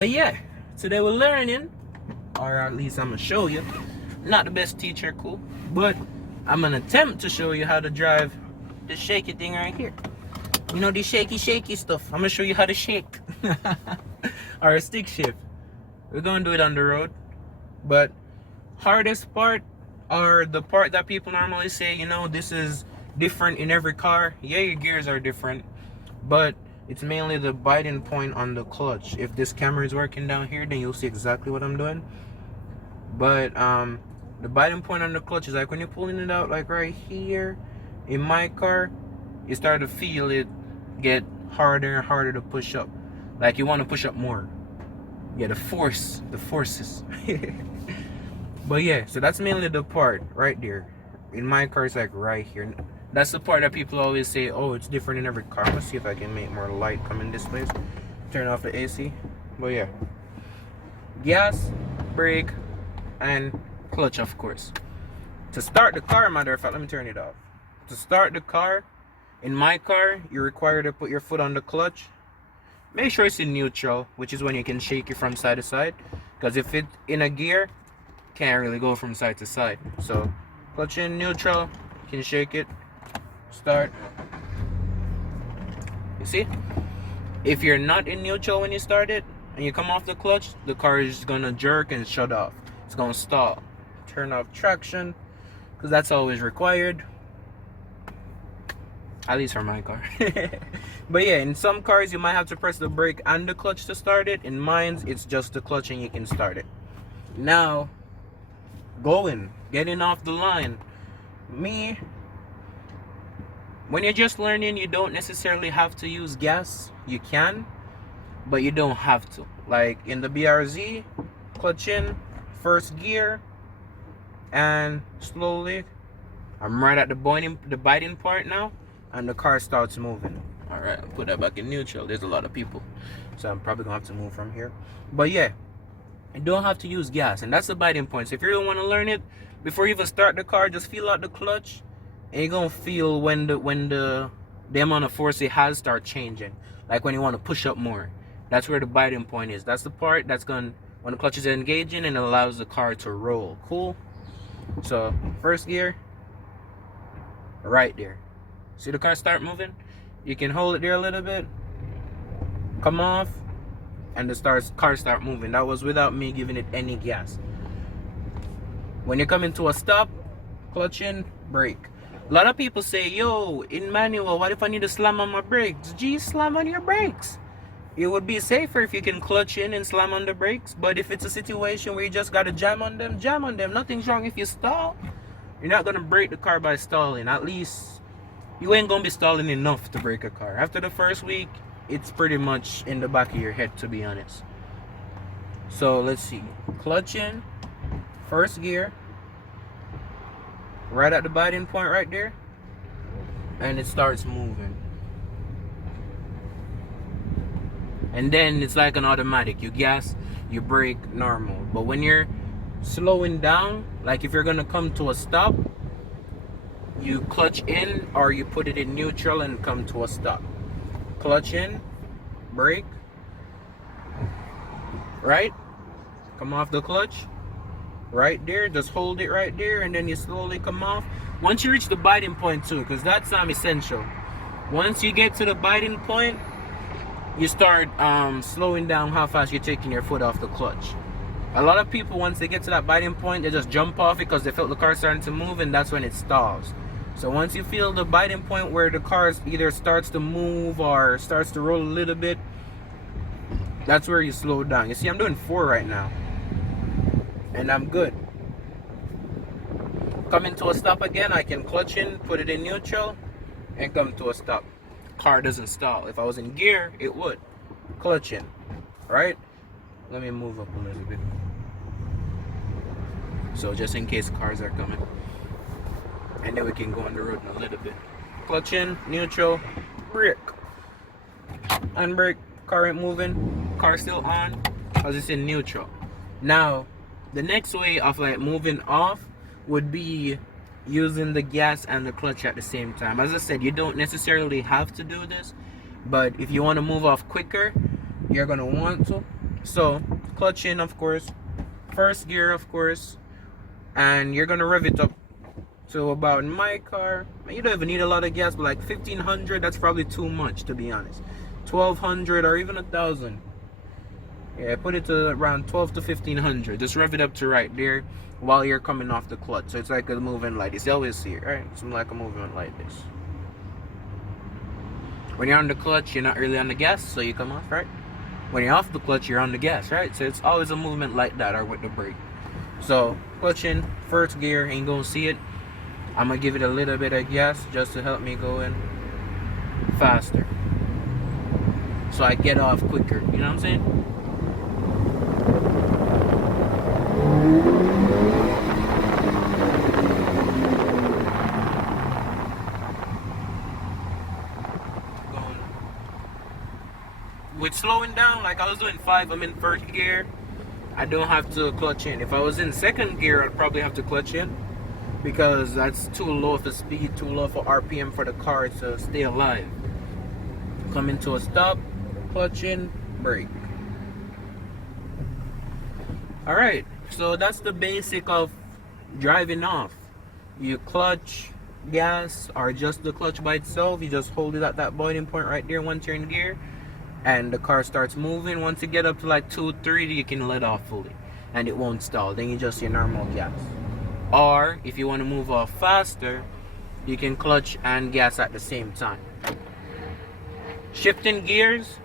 But yeah, today we're learning, or at least I'm gonna show you. Not the best teacher, cool, but I'm gonna attempt to show you how to drive the shaky thing right here. You know, the shaky stuff. I'm gonna show you how to shake. Or a stick shift. We're gonna do it on the road. But hardest part, or the part that people normally say, you know, this is different in every car. Yeah, your gears are different, but it's mainly the biting point on the clutch. If this camera is working down here, then you'll see exactly what I'm doing. But the biting point on the clutch is like when you're pulling it out, like right here. In my car, you start to feel it get harder and harder to push up. Like you want to push up more. Yeah, the forces. But yeah, so that's mainly the part right there. In my car, it's like right here. That's the part that people always say, oh, it's different in every car. Let's see if I can make more light come in this place. Turn off the AC. But yeah, gas, brake, and clutch, of course. To start the car, matter of fact, let me turn it off. To start the car, in my car, you're required to put your foot on the clutch. Make sure it's in neutral, which is when you can shake it from side to side. Because if it's in a gear, can't really go from side to side. So clutch in neutral, you can shake it, start. You see, if you're not in neutral when you start it and you come off the clutch, the car is gonna jerk and shut off. It's gonna stall. Turn off traction, because that's always required, at least for my car. But yeah, in some cars you might have to press the brake and the clutch to start it. In mine, it's just the clutch and you can start it. Now getting off the line. When you're just learning, you don't necessarily have to use gas. You can, but you don't have to. Like in the BRZ, clutch in, first gear, and slowly, I'm right at the biting part now, and the car starts moving. Alright, I'll put that back in neutral. There's a lot of people, so I'm probably gonna have to move from here. But yeah, you don't have to use gas, and that's the biting point. So if you really want to learn it, before you even start the car, just feel out the clutch, and you're gonna feel when the amount of force it has start changing. Like when you want to push up more, that's where the biting point is. That's the part that's when the clutch is engaging and it allows the car to roll. Cool. So first gear, right there. See the car start moving? You can hold it there a little bit, come off, and the car start moving. That was without me giving it any gas. When you come into a stop, clutch in, brake. A lot of people say, yo, in manual, what if I need to slam on my brakes? Gee, slam on your brakes. It would be safer if you can clutch in and slam on the brakes. But if it's a situation where you just gotta jam on them, jam on them. Nothing's wrong if you stall. You're not gonna break the car by stalling. At least you ain't gonna be stalling enough to break a car. After the first week, it's pretty much in the back of your head, to be honest. So let's see. Clutch in, first gear, right at the biting point right there, and it starts moving. And then it's like an automatic. You gas, you brake, normal. But when you're slowing down, like if you're gonna come to a stop, you clutch in or you put it in neutral and come to a stop. Clutch in, brake, right? Come off the clutch, right there. Just hold it right there, and then you slowly come off. Once you reach the biting point too, because that's essential. Once you get to the biting point, you start slowing down how fast you're taking your foot off the clutch. A lot of people, once they get to that biting point, they just jump off it because they felt the car starting to move, and that's when it stalls. So once you feel the biting point where the car either starts to move or starts to roll a little bit, that's where you slow down. You see, I'm doing 4 right now, and I'm good. Coming to a stop again, I can clutch in, put it in neutral, and come to a stop. Car doesn't stall. If I was in gear, it would. Clutch in, right? Let me move up a little bit, so just in case cars are coming, and then we can go on the road in a little bit. Clutch in, neutral, brake, and brake. Car ain't moving, car still on because it's in neutral. Now the next way of like moving off would be using the gas and the clutch at the same time. As I said, you don't necessarily have to do this, but if you want to move off quicker, you're gonna want to. So clutch in, of course, first gear, of course, and you're gonna rev it up to about, in my car, you don't even need a lot of gas, but like 1500, that's probably too much, to be honest. 1200 or even 1000. Yeah, put it to around 12 to 1500. Just rev it up to right there while you're coming off the clutch. So it's like a moving like this. You always see it, right? It's like a movement like this. When you're on the clutch, you're not really on the gas, so you come off, right? When you're off the clutch, you're on the gas, right? So it's always a movement like that, or with the brake. So clutch in, first gear, ain't gonna see it. I'm gonna give it a little bit of gas just to help me go in faster, so I get off quicker. You know what I'm saying? With slowing down, like I was doing 5, I'm in first gear, I don't have to clutch in. If I was in second gear, I'd probably have to clutch in, because that's too low for speed, too low for RPM for the car to stay alive. Come into a stop, clutch in, brake. Alright, so that's the basic of driving off. You clutch, gas, or just the clutch by itself. You just hold it at that boiling point right there once you're in gear, and the car starts moving. Once you get up to like 2, 3, you can let off fully and it won't stall. Then you just your normal gas. Or if you want to move off faster, you can clutch and gas at the same time. Shifting gears,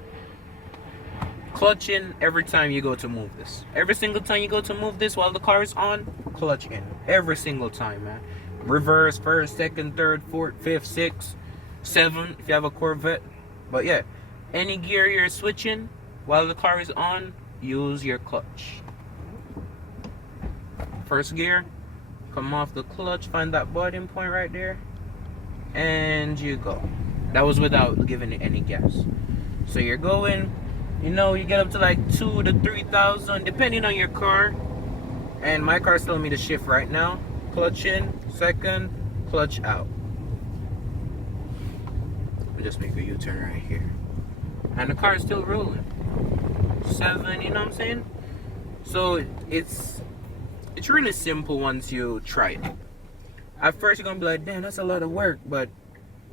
clutch in every time you go to move this. Every single time you go to move this while the car is on, clutch in. Every single time, man. Reverse, first, second, third, fourth, fifth, sixth, 7 if you have a Corvette. But yeah, any gear you're switching while the car is on, use your clutch. First gear, come off the clutch, find that boiling point right there, and you go. That was without giving it any gas. So you're going, you know, you get up to like 2 to 3,000 depending on your car. And my car's telling me to shift right now. Clutch in, second, clutch out. I'll just make a U-turn right here. And the car is still rolling. 7, you know what I'm saying? So it's really simple once you try it. At first you're gonna be like, damn, that's a lot of work, but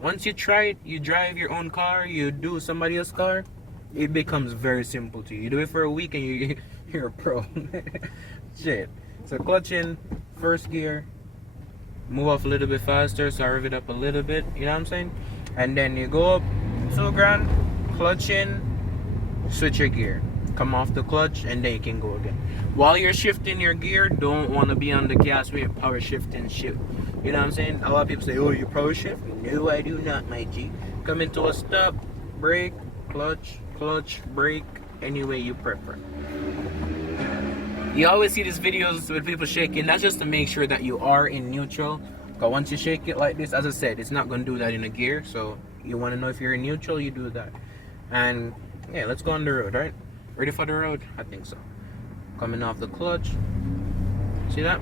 once you try it, you drive your own car, you do somebody else's car, it becomes very simple to you. You do it for a week and you're a pro. Shit. So clutch in, first gear, move off a little bit faster, so I rev it up a little bit, you know what I'm saying? And then you go up 2 grand, clutch in, switch your gear, come off the clutch, and then you can go again. While you're shifting your gear, don't want to be on the gas with power shifting shit. You know what I'm saying? A lot of people say, oh, you power shift? No, I do not, my G. Come into a stop, brake, clutch, brake, any way you prefer. You always see these videos with people shaking. That's just to make sure that you are in neutral. Because once you shake it like this, as I said, it's not going to do that in a gear. So you want to know if you're in neutral, you do that. And yeah, let's go on the road, right? Ready for the road? I think so. Coming off the clutch. See that?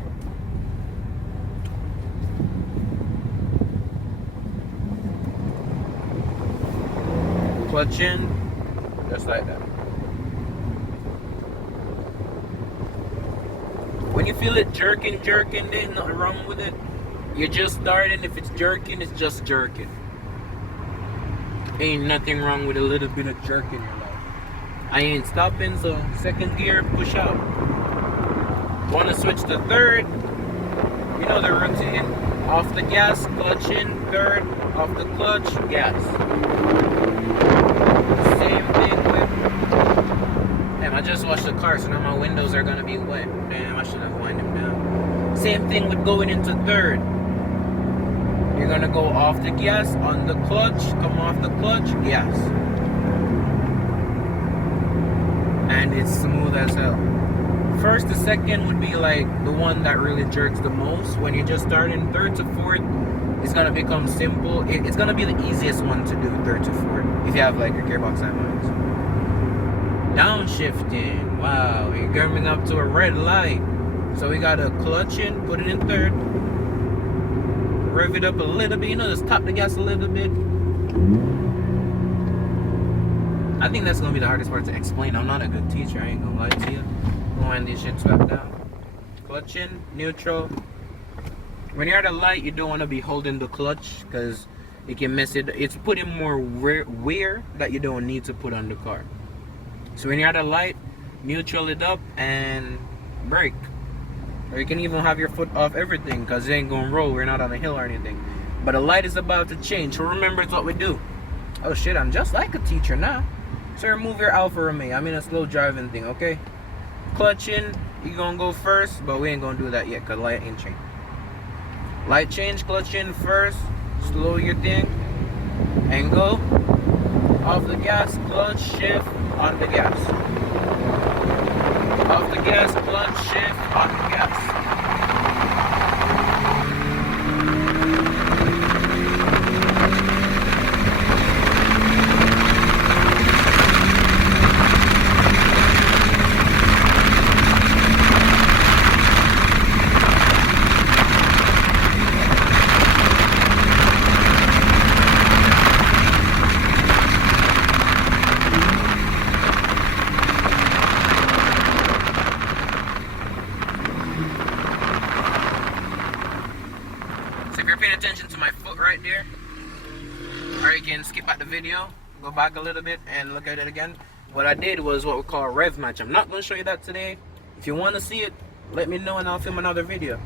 Clutch in, just like that. When you feel it jerking, there's nothing wrong with it. You're just starting. If it's jerking, it's just jerking. Ain't nothing wrong with a little bit of jerk in your life. I ain't stopping, so second gear, push out. Want to switch to third? You know the routine. Off the gas, clutch in, third, off the clutch, gas. Same thing with... Damn, I just washed the car, so now my windows are gonna be wet. Damn, I should have wound them down. Same thing with going into third. You're gonna go off the gas, on the clutch, come off the clutch, gas. And it's smooth as hell. First to second would be like the one that really jerks the most. When you're just starting, third to fourth, it's gonna become simple. It's gonna be the easiest one to do, third to fourth, if you have like your gearbox and lines. Downshifting, wow, you're coming up to a red light. So we gotta clutch in, put it in third, rev it up a little bit, you know, just top the gas a little bit. I think that's gonna be the hardest part to explain. I'm not a good teacher, I ain't gonna lie to you. Wind these shits back down. Clutch in, neutral. When you're at a light, you don't want to be holding the clutch because it can mess it. It's putting more wear that you don't need to put on the car. So when you're at a light, neutral it up and brake. Or you can even have your foot off everything because it ain't gonna roll. We're not on a hill or anything. But the light is about to change. So remember, it's what we do. Oh shit, I'm just like a teacher now. Sir, move your Alfa Romeo. I'm in a slow driving thing, okay? Clutch in, you gonna go first, but we ain't gonna do that yet because light ain't changed. Light change, clutch in first, slow your thing, and go. Off the gas, clutch, shift, on the gas. Off the gas, clutch, shift, on the gas. So if you're paying attention to my foot right there, or you can skip out the video, go back a little bit and look at it again. What I did was what we call a rev match. I'm not going to show you that today. If you want to see it, let me know and I'll film another video.